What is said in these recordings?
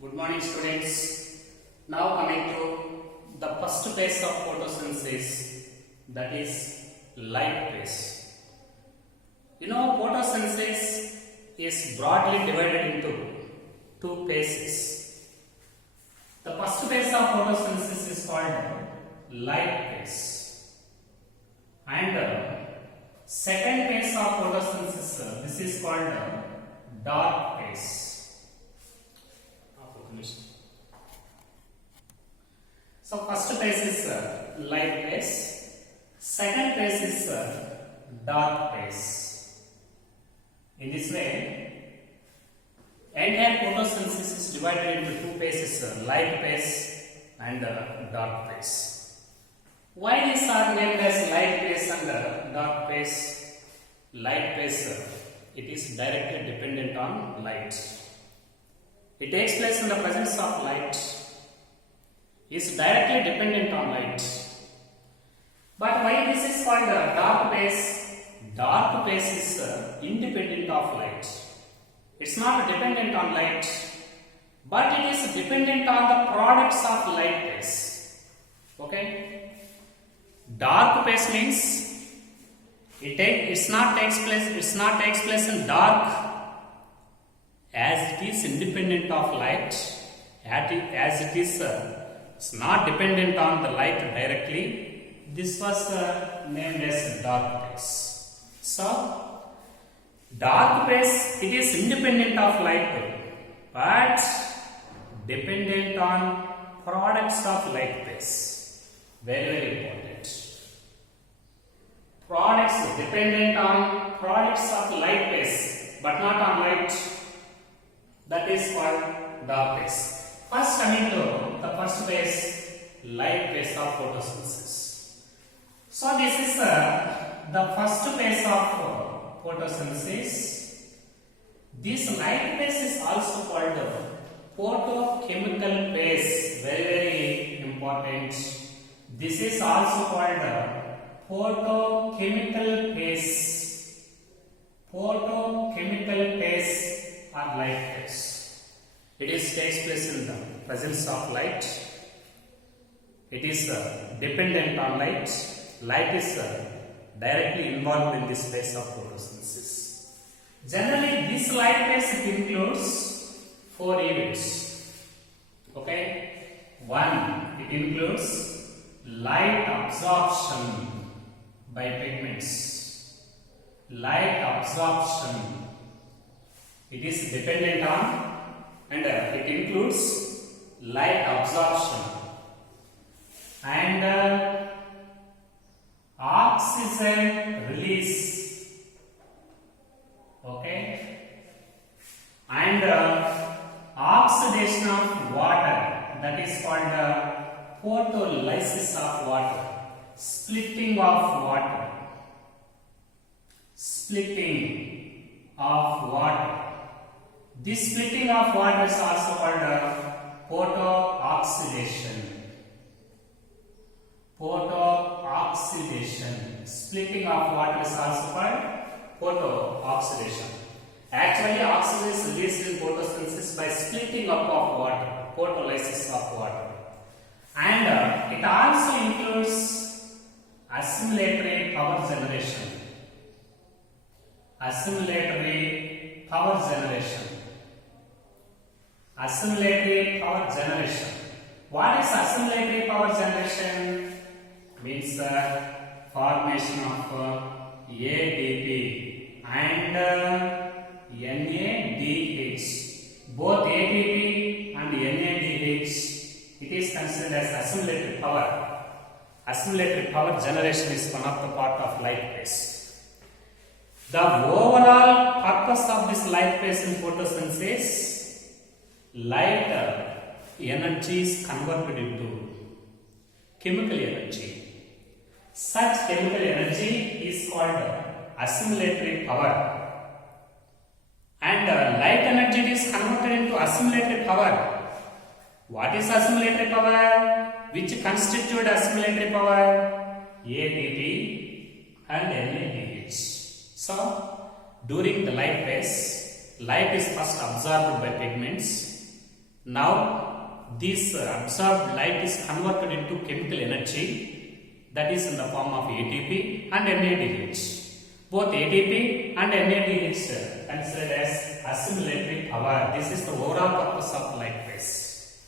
Good morning, students. Now coming to the first phase of photosynthesis, that is light phase. Photosynthesis is broadly divided into two phases. The first phase of photosynthesis is called light phase, and second phase of photosynthesis, this is called dark phase. So first phase is light phase, second phase is dark phase. In this way, entire photosynthesis is divided into two phases, light phase and dark phase. Why these are named as light phase and dark phase? Light phase, it is directly dependent on light. It takes place in the presence of light, is directly dependent on light. But why this is called dark phase? Dark phase is independent of light. It's not dependent on light, but it is dependent on the products of light phase. Okay? Dark phase means it not takes place in dark, as it is independent of light, as it is it's not dependent on the light directly. This was named as dark phase. So, dark phase, it is independent of light, but dependent on products of light phase. Very, very important. Products dependent on products of light phase, but not on light. That is called dark phase. First, coming to the first phase, light phase of photosynthesis. So this is the first phase of photosynthesis. This light phase is also called photochemical phase. Very, very important. This is also called photochemical phase. Photochemical phase or light phase. It takes place in the presence of light. It is dependent on light. Light is directly involved in this phase of photosynthesis. Generally, this light phase includes 4 events. Okay? 1. It includes light absorption by pigments. Light absorption. It is dependent on, and it includes light absorption and oxygen release. Okay, and oxidation of water, that is called photolysis of water, splitting of water, splitting of water. This splitting of water is also called photooxidation. Photooxidation. Splitting of water is also called photooxidation. Actually, oxygen is released in photosynthesis by splitting up of water, photolysis of water. And it also includes assimilatory power generation. Assimilatory power generation. Assimilatory power generation. What is assimilatory power generation? Means formation of ATP and NADH. Both ATP and NADH, it is considered as assimilatory power. Assimilatory power generation is one of the part of light phase. The overall purpose of this light phase in photosynthesis, light energy is converted into chemical energy. Such chemical energy is called assimilatory power. And light energy is converted into assimilatory power. What is assimilatory power? Which constitute assimilatory power? ATP and NADH. So, during the light phase, light is first absorbed by pigments. Now this absorbed light is converted into chemical energy, that is in the form of ATP and NADH. Both ATP and NADH considered as assimilatory power. This is the overall purpose of light phase.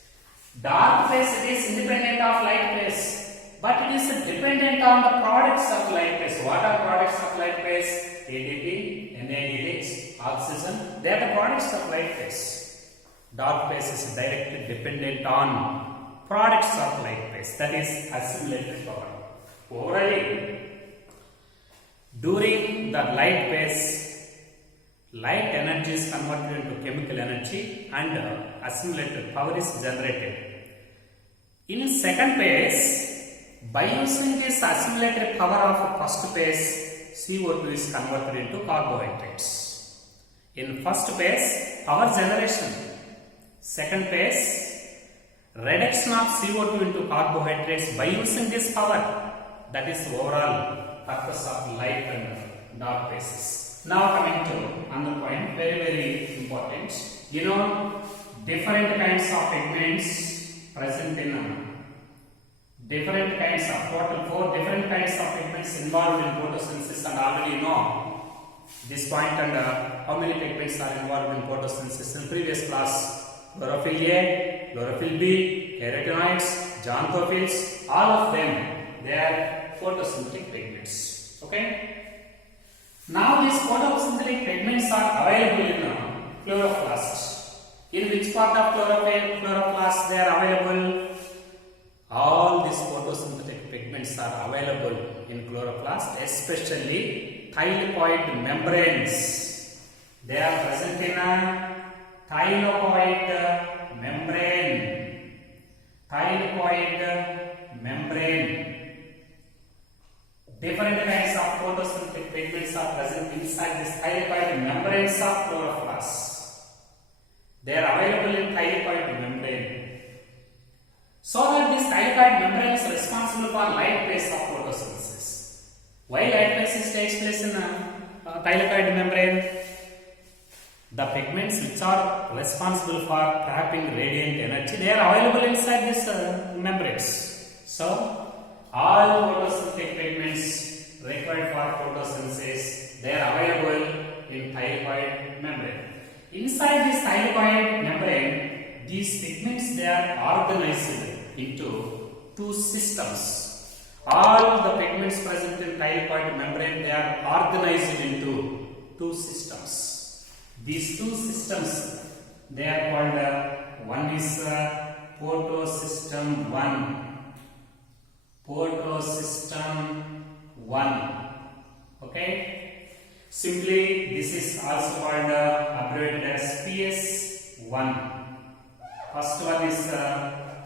Dark phase, it is independent of light phase, but it is dependent on the products of light phase. What are products of light phase? ATP, NADH, oxygen, they are the products of light phase. Dark phase is directly dependent on products of light phase, that is assimilatory power. Orally, during the light phase, light energy is converted into chemical energy and assimilated power is generated. In second phase, by using this assimilatory power of first phase, CO2 is converted into carbohydrates. In first phase, power generation. Second phase, reduction of CO2 into carbohydrates by using this power. That is the overall purpose of light and dark phases. Now coming to another point, very important. You know, different kinds of pigments present in different kinds of total 4 different kinds of pigments involved in photosynthesis, and already know this point and how many pigments are involved in photosynthesis in previous class. Chlorophyll A, chlorophyll B, carotenoids, xanthophylls, all of them, they are photosynthetic pigments. Okay. Now these photosynthetic pigments are available in chloroplast. In which part of chloroplast they are available? All these photosynthetic pigments are available in chloroplast, especially thylakoid membranes. They are present in a thylakoid membrane. Thylakoid membrane. Different kinds of photosynthetic pigments are present inside this thylakoid membranes of chloroplast. They are available in thylakoid membrane. So that this thylakoid membrane is responsible for light phase of photosynthesis. Why light phase takes place in thylakoid membrane? The pigments which are responsible for trapping radiant energy, they are available inside these membranes. So all photosynthetic pigments required for photosynthesis, they are available in thylakoid membrane. Inside this thylakoid membrane, these pigments, they are organized into 2 systems. All the pigments present in thylakoid membrane, they are organized into 2 systems. These 2 systems, they are called one is photosystem 1. Photosystem 1. Okay. Simply, this is also called abbreviated as PS1. First one is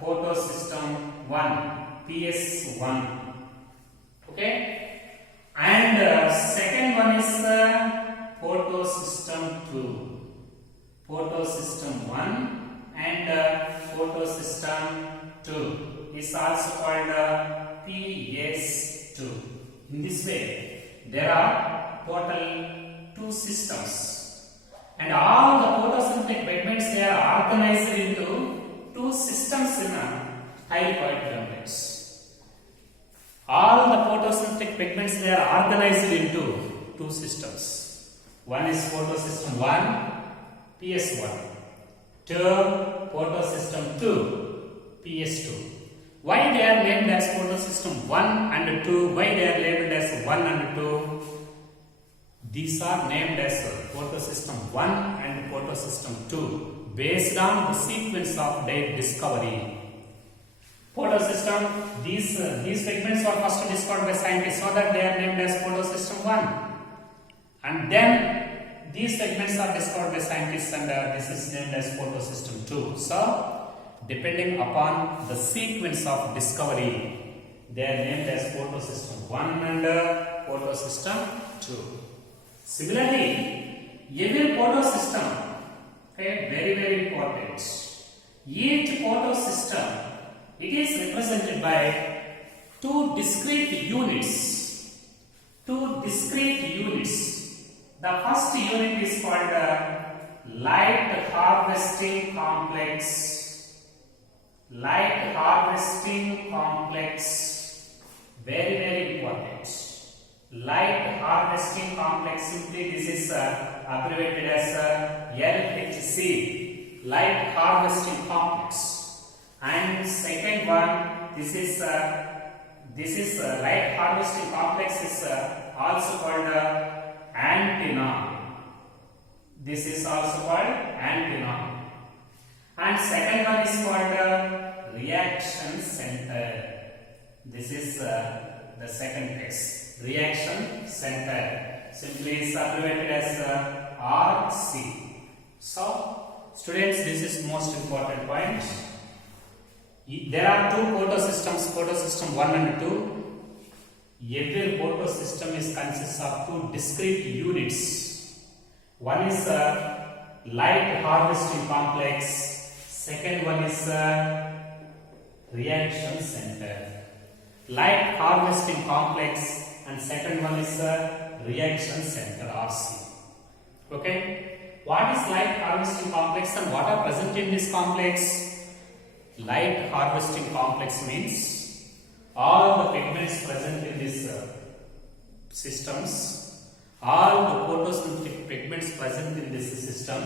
photosystem 1, PS1. Okay. And second one is photosystem 2. Photosystem 1 and photosystem 2 is also called PS2. In this way, there are total 2 systems, and all the photosynthetic pigments, they are organized into 2 systems in thylakoid membranes. All the photosynthetic pigments, they are organized into 2 systems. One is photosystem 1, PS1. 2, photosystem 2, PS2. Why they are named as photosystem 1 and 2? Why they are labeled as 1 and 2? These are named as photosystem 1 and photosystem 2 based on the sequence of their discovery. Photosystem, these pigments were first discovered by scientists, so that they are named as photosystem 1. And then these pigments are discovered by scientists, and this is named as photosystem 2. So, depending upon the sequence of discovery, they are named as photosystem 1 and photosystem 2. Similarly, every photosystem, okay, very important. Each photosystem, it is represented by 2 discrete units. 2 discrete units. The first unit is called light harvesting complex. Light harvesting complex, very important. Light harvesting complex, simply this is abbreviated as LHC, light harvesting complex. And second one, this is light harvesting complex is also called antenna. This is also called antenna. And second one is called reaction center. This is the second case, reaction center, simply is abbreviated as RC. So students, this is most important point. There are two photosystems, photosystem 1 and 2. Every photosystem consists of two discrete units. One is light harvesting complex, second one is reaction center. Light harvesting complex and second one is reaction center, RC. Okay, what is light harvesting complex and what are present in this complex? Light harvesting complex means all the pigments present in these systems, all the photosynthetic pigments present in this system,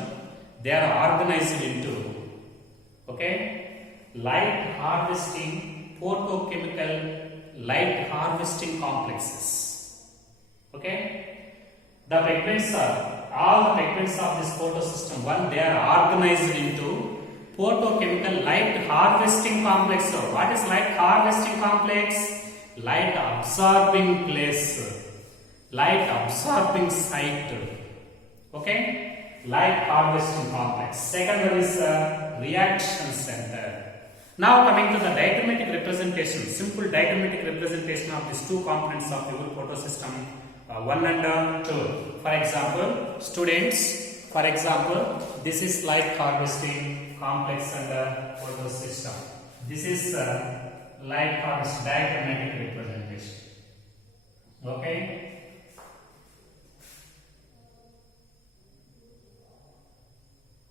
they are organized into, okay, light harvesting photochemical light harvesting complexes. Okay, the pigments are, all the pigments of this photosystem 1, they are organized into photochemical light harvesting complex. So what is light harvesting complex? Light absorbing place, light absorbing site. Okay, light harvesting complex. Second one is reaction center. Now coming to the diagrammatic representation, simple diagrammatic representation of these two components of your photosystem 1 and 2. For example, students, for example, this is light harvesting complex and photosystem. This is light harvest diagrammatic representation. Okay.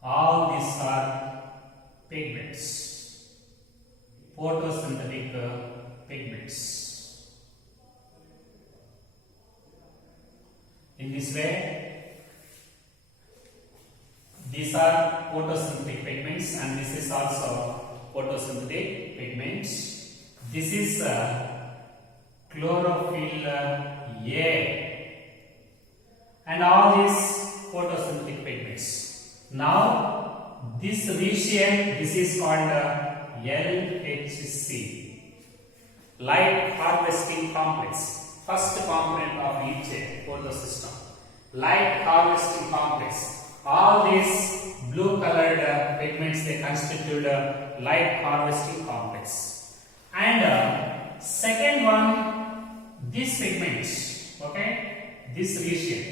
All these are pigments, photosynthetic pigments. In this way, these are photosynthetic pigments and this is also photosynthetic pigments. This is chlorophyll A and all these photosynthetic pigments. Now this region, this is called LHC, light harvesting complex, first component of each photosystem, light harvesting complex. All these blue colored pigments, they constitute a light harvesting complex. And second one, this pigments, okay, this region.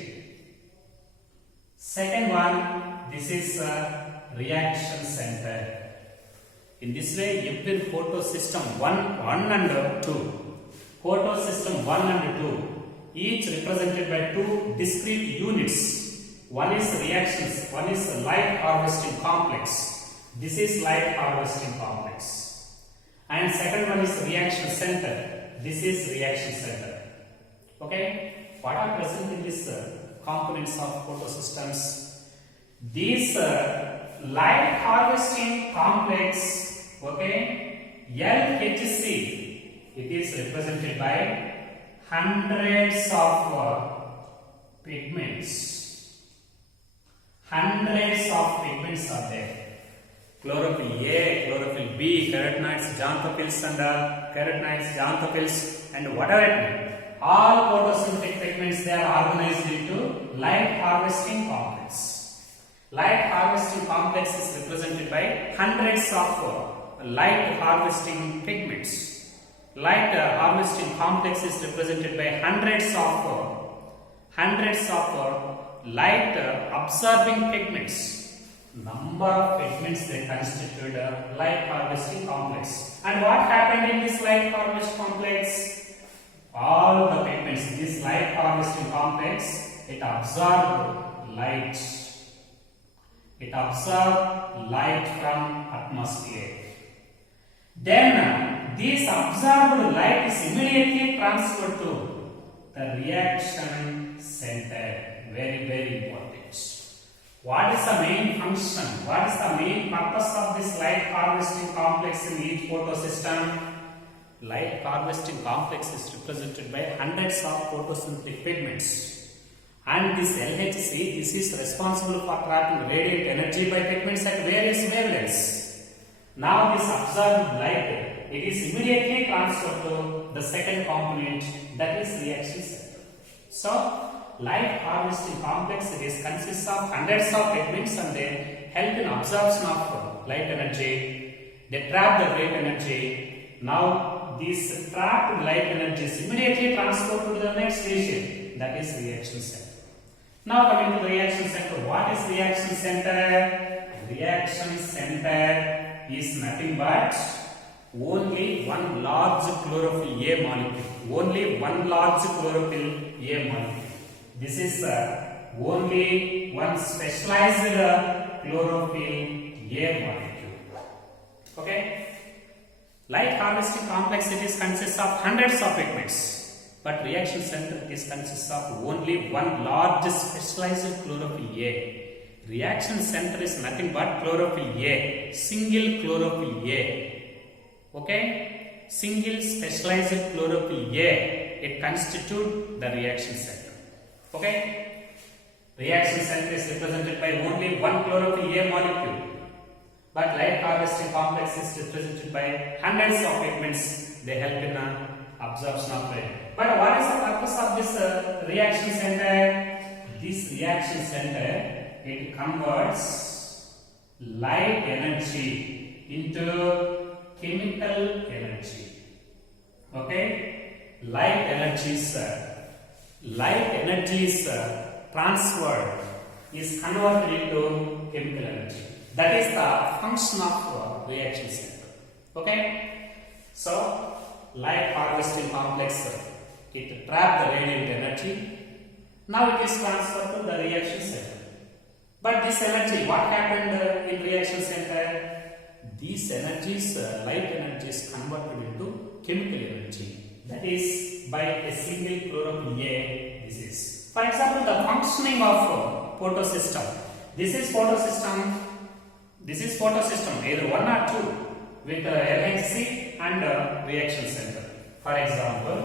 Second one, this is reaction center. In this way, every photosystem 1 and 2, photosystem 1 and 2, each represented by two discrete units. One is reactions, one is light harvesting complex. This is light harvesting complex. And second one is reaction center. This is reaction center. Okay, what are present in these components of photosystems? These light harvesting complex, okay, LHC, it is represented by hundreds of pigments. Hundreds of pigments are there. Chlorophyll A, chlorophyll B, carotenoids, xanthophylls and carotenoids, xanthophylls and whatever it may. All photosynthetic pigments, they are organized into light harvesting complex. Light harvesting complex is represented by hundreds of light harvesting pigments. Light harvesting complex is represented by hundreds of light absorbing pigments. Number of pigments, they constitute a light harvesting complex. And what happened in this light harvest complex? All the pigments, this light harvesting complex, it absorbed light. It absorbed light from atmosphere. Then this absorbed light is immediately transferred to the reaction center. Very, very important. What is the main function? What is the main purpose of this light harvesting complex in each photosystem? Light harvesting complex is represented by hundreds of photosynthetic pigments. And this LHC, this is responsible for trapping radiant energy by pigments at various wavelengths. Now this absorbed light, it is immediately transferred to the second component, that is reaction center. So, light harvesting complex, it is consists of hundreds of pigments and they help in absorption of light energy. They trap the great energy. Now this trapped light energy is immediately transferred to the next region, that is reaction center. Now coming to the reaction center, what is reaction center? Reaction center is nothing but only one large chlorophyll A molecule. Only one large chlorophyll A molecule. This is only one specialized chlorophyll A molecule. Okay? Light harvesting complex, it is consists of hundreds of pigments, but reaction center it is consists of only one large specialized chlorophyll A. Reaction center is nothing but chlorophyll A, single chlorophyll A. Okay? Single specialized chlorophyll A, it constitutes the reaction center. Okay? Reaction center is represented by only one chlorophyll A molecule. But light harvesting complex is represented by hundreds of pigments. They help in absorption of light. But what is the purpose of this reaction center? This reaction center, it converts light energy into chemical energy. Okay? Light energy is transferred, is converted into chemical energy. That is the function of reaction center. Okay? So, light harvesting complex, it traps the radiant energy. Now it is transferred to the reaction center. But this energy, what happened in reaction center? These energies, light energy is converted into chemical energy. That is by a single chlorophyll A. This is, for example, the functioning of photosystem. This is photosystem. This is photosystem, either one or two, with LHC and reaction center. For example,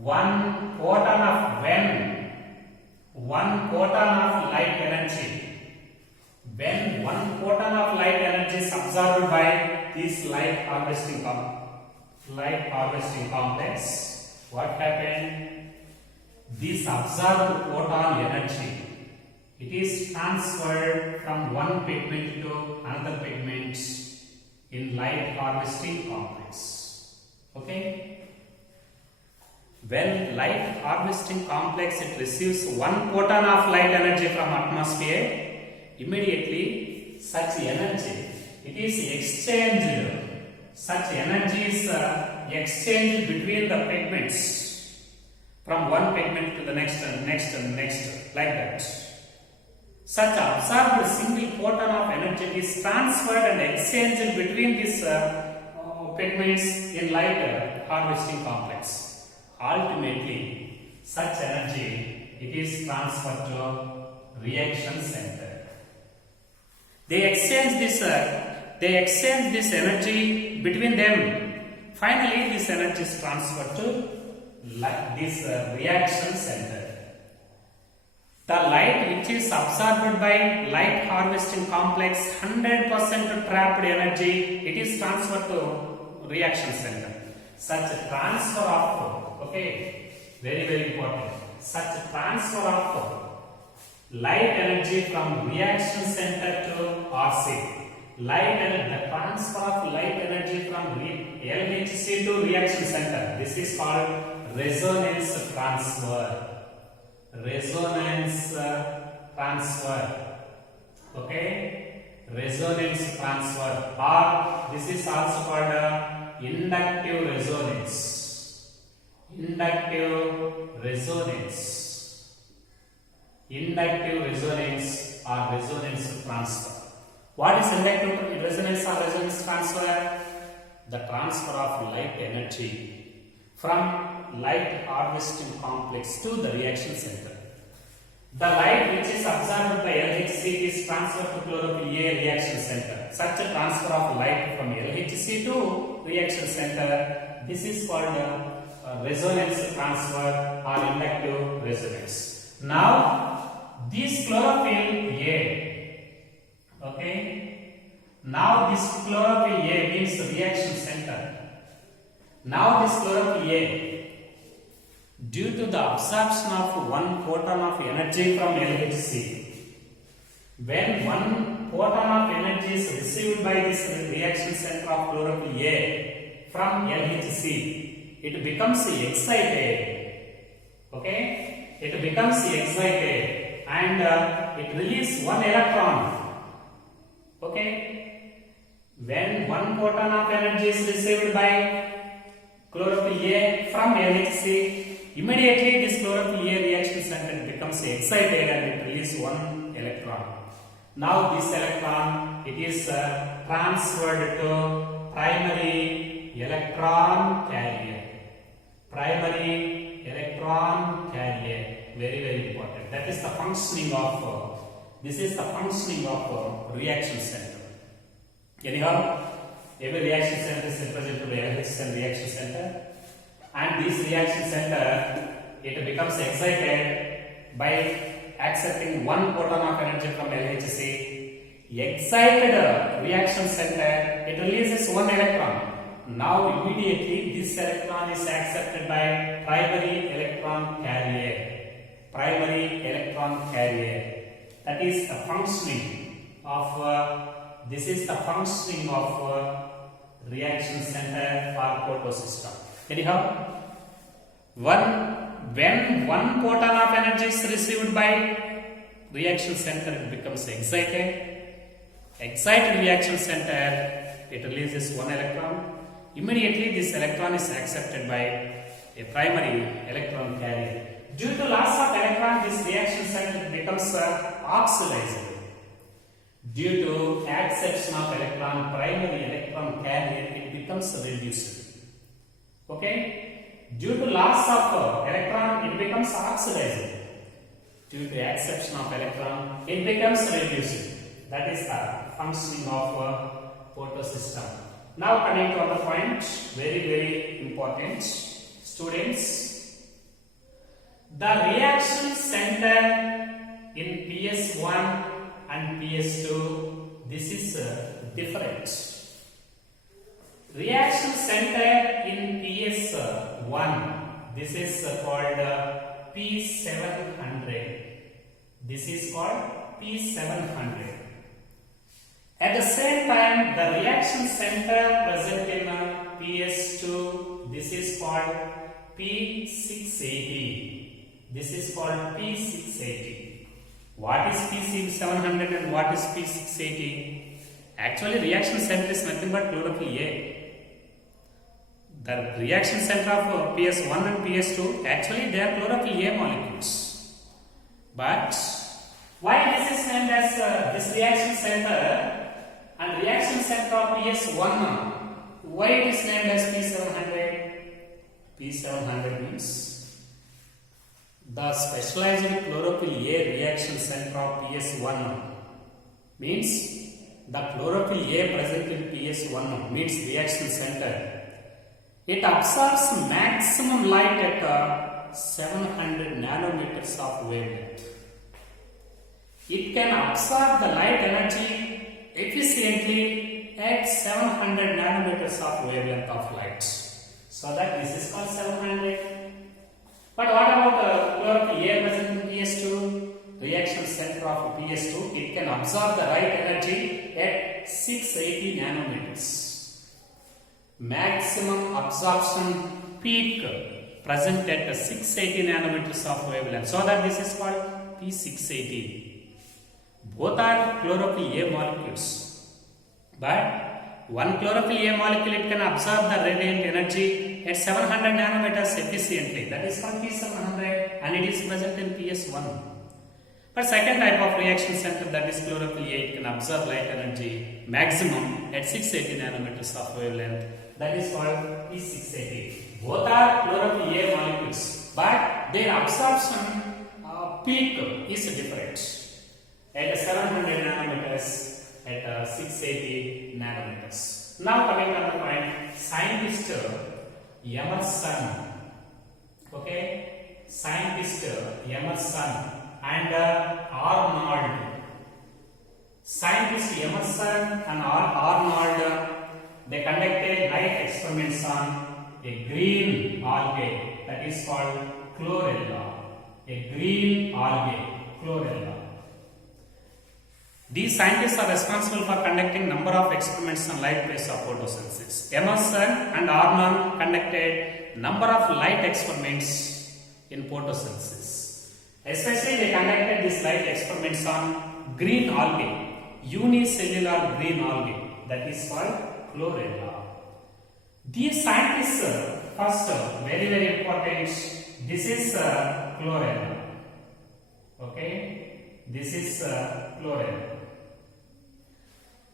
one photon of light energy. When one photon of light energy is absorbed by this light harvesting complex, what happened? This absorbed photon energy, it is transferred from one pigment to another pigment in light harvesting complex. Okay? When light harvesting complex, it receives one photon of light energy from atmosphere, immediately such energy, it is exchanged. Such energy is exchanged between the pigments from one pigment to the next and next and next, like that. Such absorbed single photon of energy is transferred and exchanged between these pigments in light harvesting complex. Ultimately, such energy, it is transferred to reaction center. They exchange this energy between them. Finally, this energy is transferred to this reaction center. The light which is absorbed by light harvesting complex, 100% trapped energy, it is transferred to reaction center. Such a transfer of, okay, very, very important. Such a transfer of light energy from reaction center to RC. The transfer of light energy from LHC to reaction center. This is called resonance transfer. Resonance transfer. Okay? Resonance transfer, or this is also called inductive resonance. Inductive resonance. Inductive resonance or resonance transfer. What is inductive resonance or resonance transfer? the transfer of light energy from light harvesting complex to the reaction center. The light which is absorbed by LHC is transferred to chlorophyll A reaction center. Such a transfer of light from LHC to reaction center, this is called resonance transfer or inductive resonance. Now, this chlorophyll A, okay, now this chlorophyll A means the reaction center. Now this chlorophyll A, due to the absorption of one photon of energy from LHC, when one photon of energy is received by this reaction center of chlorophyll A from LHC, it becomes excited. Okay, it becomes excited and it releases one electron. Okay, when one photon of energy is received by chlorophyll A from LHC, immediately this chlorophyll A reaction center becomes excited and it releases one electron. Now this electron, it is transferred to primary electron carrier. Primary electron carrier, very very important. That is the functioning of this is the functioning of reaction center. Anyhow, every reaction center is represented by LHC reaction center, and this reaction center, it becomes excited by accepting one photon of energy from LHC. Excited reaction center, it releases one electron. Now immediately this electron is accepted by primary electron carrier. Primary electron carrier. That is the functioning of this is the functioning of reaction center for photosystem. Anyhow, when one photon of energy is received by reaction center, it becomes excited. Excited reaction center, it releases one electron. Immediately this electron is accepted by a primary electron carrier. Due to loss of electron, this reaction center becomes oxidized. Due to acception of electron, primary electron carrier, it becomes reduced. Okay? Due to loss of electron, it becomes oxidized. Due to acception of electron, it becomes reduced. That is the functioning of photosystem. Now coming to other point, very very important, students. The reaction center in PS1 and PS2, this is different. Reaction center in PS1, this is called P700. This is called P700. At the same time, the reaction center present in PS2, this is called P680. This is called P680. What is P700 and what is P680? Actually, reaction center is nothing but chlorophyll A. The reaction center of PS1 and PS2, actually they are chlorophyll A molecules. But why this is named as this reaction center and reaction center of PS1? Why it is named as P700? P700 means the specialized chlorophyll A reaction center of PS1 means the chlorophyll A present in PS1 means reaction center. It absorbs maximum light at 700 nanometers of wavelength. It can absorb the light energy efficiently at 700 nanometers of wavelength of light. So that this is called 700. But what about chlorophyll A present in PS2? Reaction center of PS2, it can absorb the light energy at 680 nanometers. Maximum absorption peak present at 680 nanometers of wavelength. So that this is called P680. Both are chlorophyll A molecules. But one chlorophyll A molecule, it can absorb the radiant energy at 700 nanometers efficiently. That is called P700 and it is present in PS1. But second type of reaction center, that is chlorophyll A, it can absorb light energy maximum at 680 nanometers of wavelength. That is called E680. Both are chlorophyll A molecules, but their absorption peak is different. At 700 nanometers, at 680 nanometers. Now coming to the point, scientist Emerson, okay, scientist Emerson and Arnold. Scientist Emerson and Arnold, they conducted light experiments on a green algae that is called chlorella. A green algae, chlorella. These scientists are responsible for conducting number of experiments on light phase of photosynthesis. Emerson and Arnold conducted number of light experiments in photosynthesis. Especially they conducted these light experiments on green algae, unicellular green algae, that is called chlorella. These scientists, first, very important, this is chlorella. Okay, this is chlorella.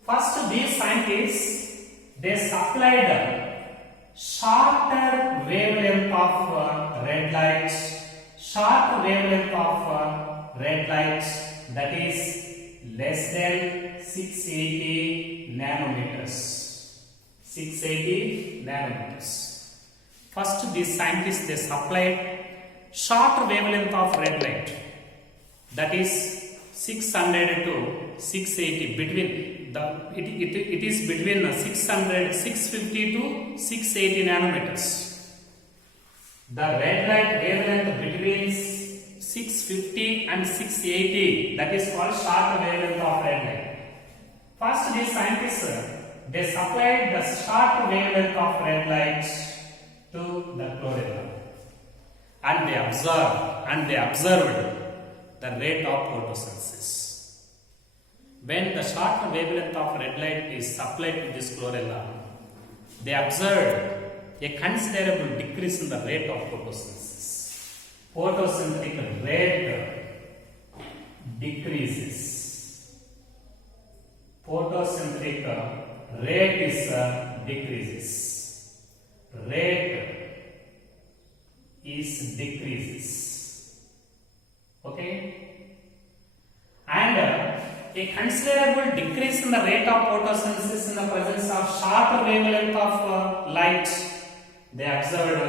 First, these scientists, they supplied shorter wavelength of red light, short wavelength of red light, that is less than 680 nanometers. 680 nanometers. First, these scientists, they supplied short wavelength of red light, that is 600 to 680, between it is between 650 to 680 nanometers. The red light wavelength between 650 and 680, that is called short wavelength of red light. First, these scientists, they supplied the short wavelength of red light to the chlorella, and they observed the rate of photosynthesis. When the short wavelength of red light is supplied to this chlorella, they observed a considerable decrease in the rate of photosynthesis. Photosynthetic rate decreases. Photosynthetic rate is decreases. Rate is decreases. Okay? And a considerable decrease in the rate of photosynthesis in the presence of shorter wavelength of light. They observed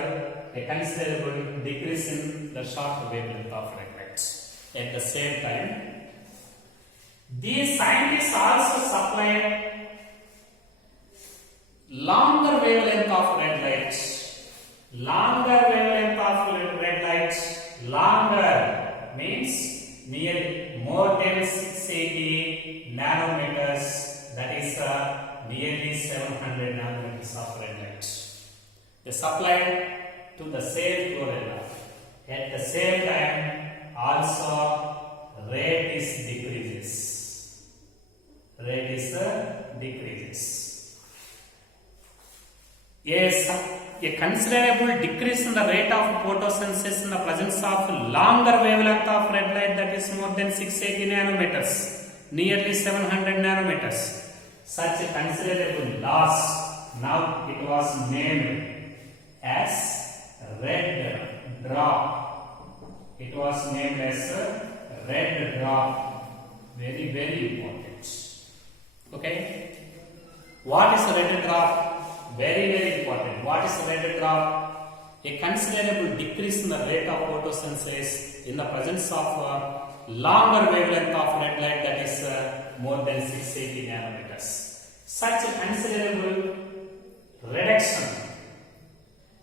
a considerable decrease in the short wavelength of red light. At the same time, these scientists also supplied longer wavelength of red light. Longer wavelength of red light. Longer means nearly more than 680 nanometers, that is nearly 700 nanometers of red light. They supplied to the same chlorella. At the same time, also rate is decreases. Rate is decreases. Yes, a considerable decrease in the rate of photosynthesis in the presence of longer wavelength of red light, that is more than 680 nanometers, nearly 700 nanometers. Such a considerable loss, now it was named as red drop. It was named as red drop. Very, very important. Okay. What is a red drop? Very, very important. What is a red drop? A considerable decrease in the rate of photosynthesis in the presence of longer wavelength of red light, that is more than 680 nanometers. Such a considerable reduction,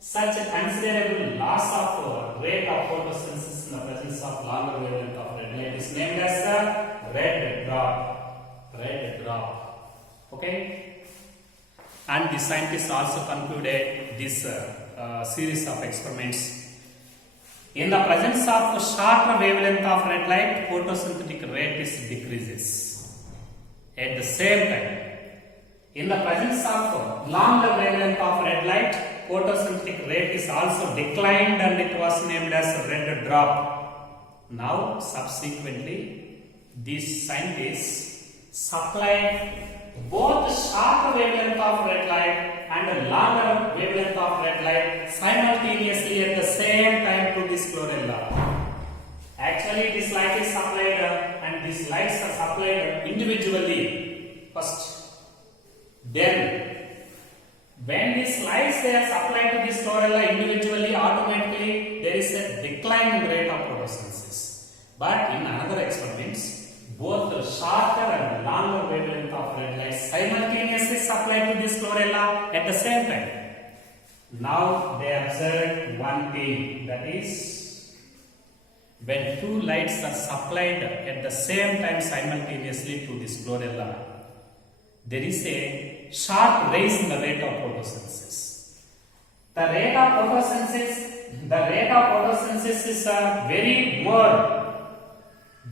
such a considerable loss of rate of photosynthesis in the presence of longer wavelength of red light is named as a red drop. Red drop. Okay. And the scientists also concluded this series of experiments. In the presence of shorter wavelength of red light, photosynthetic rate is decreases. At the same time, in the presence of longer wavelength of red light, photosynthetic rate is also declined, and it was named as red drop. Now, subsequently, these scientists supplied both short wavelength of red light and longer wavelength of red light simultaneously at the same time to this chlorella. Actually, this light is supplied and these lights are supplied individually first. Then, when these lights they are supplied to this chlorella individually, automatically there is a decline in rate of photosynthesis. But in another experiments, both the shorter and longer wavelength of red light simultaneously supplied to this chlorella at the same time. Now they observed one thing, that is, when two lights are supplied at the same time simultaneously to this chlorella, there is a sharp rise in the rate of photosynthesis. The rate of photosynthesis is very more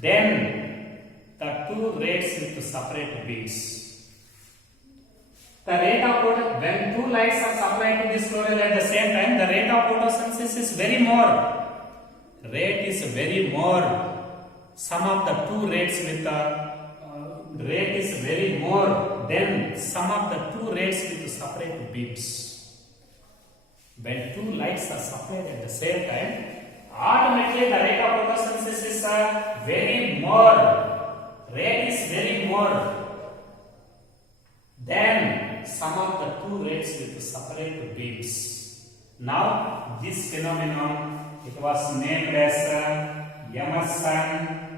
than the two rates with separate beams. The rate of when two lights are supplied to this chlorella at the same time, the rate of photosynthesis is very more. Rate is very more. Sum of the two rates with the rate is very more than sum of the two rates with separate beams. When two lights are supplied at the same time, automatically the rate of photosynthesis is very more. Rate is very more than sum of the two rates with separate beams. Now this phenomenon, it was named as Emerson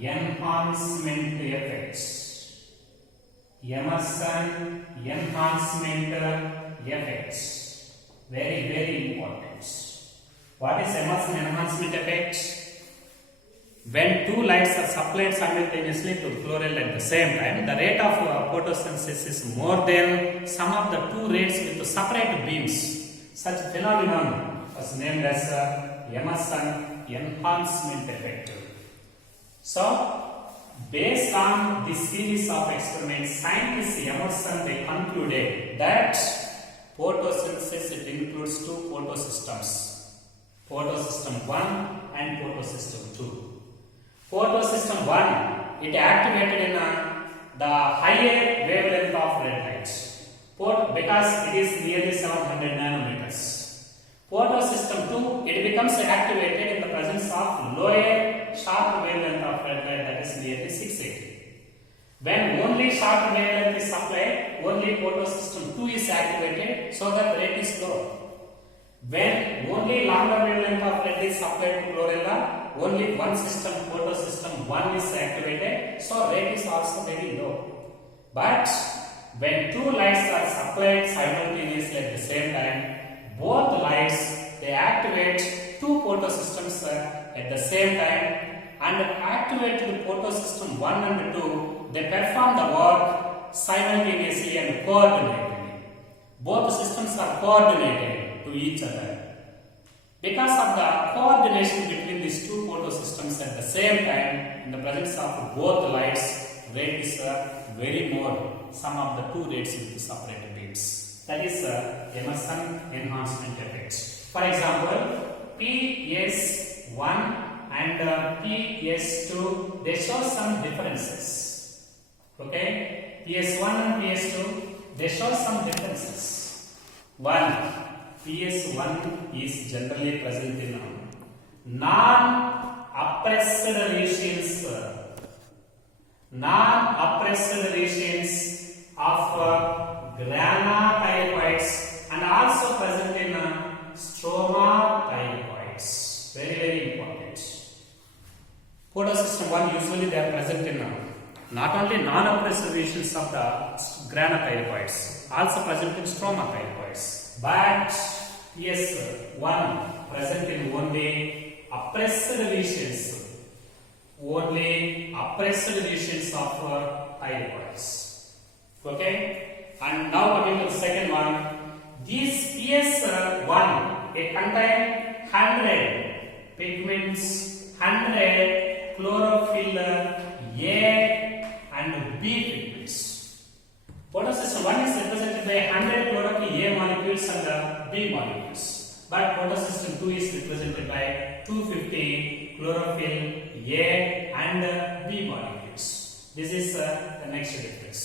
enhancement effects. Emerson enhancement effects. Very, very important. What is Emerson enhancement effect? When two lights are supplied simultaneously to chlorella at the same time, the rate of photosynthesis is more than sum of the two rates with separate beams. Such phenomenon was named as Emerson enhancement effect. So, based on this series of experiments, scientists Emerson they concluded that photosynthesis it includes two photosystems, photosystem 1 and photosystem 2. Photosystem 1 it activated in the higher wavelength of red light because it is nearly 700 nanometers. Photosystem 2 it becomes activated in the presence of lower sharp wavelength of red light, that is nearly 680. When only sharp wavelength is supplied, only photosystem 2 is activated, so that rate is low. When only longer wavelength of red is supplied to chlorella, only one system, photosystem 1 is activated, so rate is also very low. But when two lights are supplied simultaneously at the same time, both lights they activate two photosystems at the same time, and activate the photosystem 1 and 2. They perform the work simultaneously and coordinatedly. Both systems are coordinated to each other. Because of the coordination between these two photosystems at the same time, in the presence of both lights, rate is very more. Sum of the two rates will be separate beams. That is Emerson enhancement effect. For example, PS1 and PS2 they show some differences. Okay, PS1 and PS2 they show some differences. One, PS1 is generally present in non-oppressed regions. Non-oppressed regions of granopyroids and also present in stromapyroids. Very, very important. Photosystem 1 usually they are present in not only non-oppressed regions of the granopyroids, also present in stromapyroids. But PS1 present in only oppressed regions. Only oppressed regions of pyroids. Okay, and now coming to the second one. This PS1 it contain 100 pigments, 100 chlorophyll A and B pigments. Photosystem 1 is represented by 100 chlorophyll A molecules and B molecules. but photosystem 2 is represented by 250 chlorophyll A and B molecules. This is the next difference.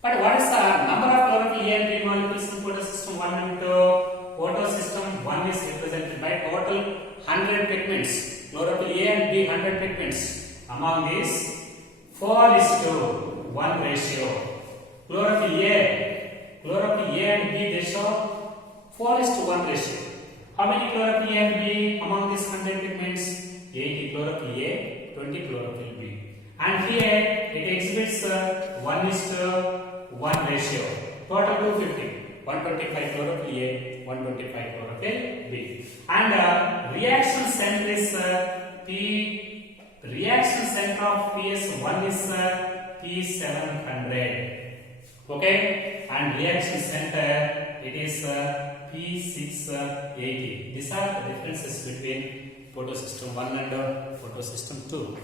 But what is the number of chlorophyll A and B molecules in photosystem 1 and 2? Photosystem 1 is represented by total 100 pigments. Chlorophyll A and B 100 pigments. Among these, 4:1 ratio. Chlorophyll A and B they show 4:1 ratio. How many chlorophyll A and B among these 100 pigments? 80 chlorophyll A, 20 chlorophyll B. And here it exhibits 1:1 ratio. Total 250. 125 chlorophyll A, 125 chlorophyll B. And reaction center is P. Reaction center of PS1 is P700. Okay, and reaction center it is P680. These are the differences between photosystem 1 and photosystem 2.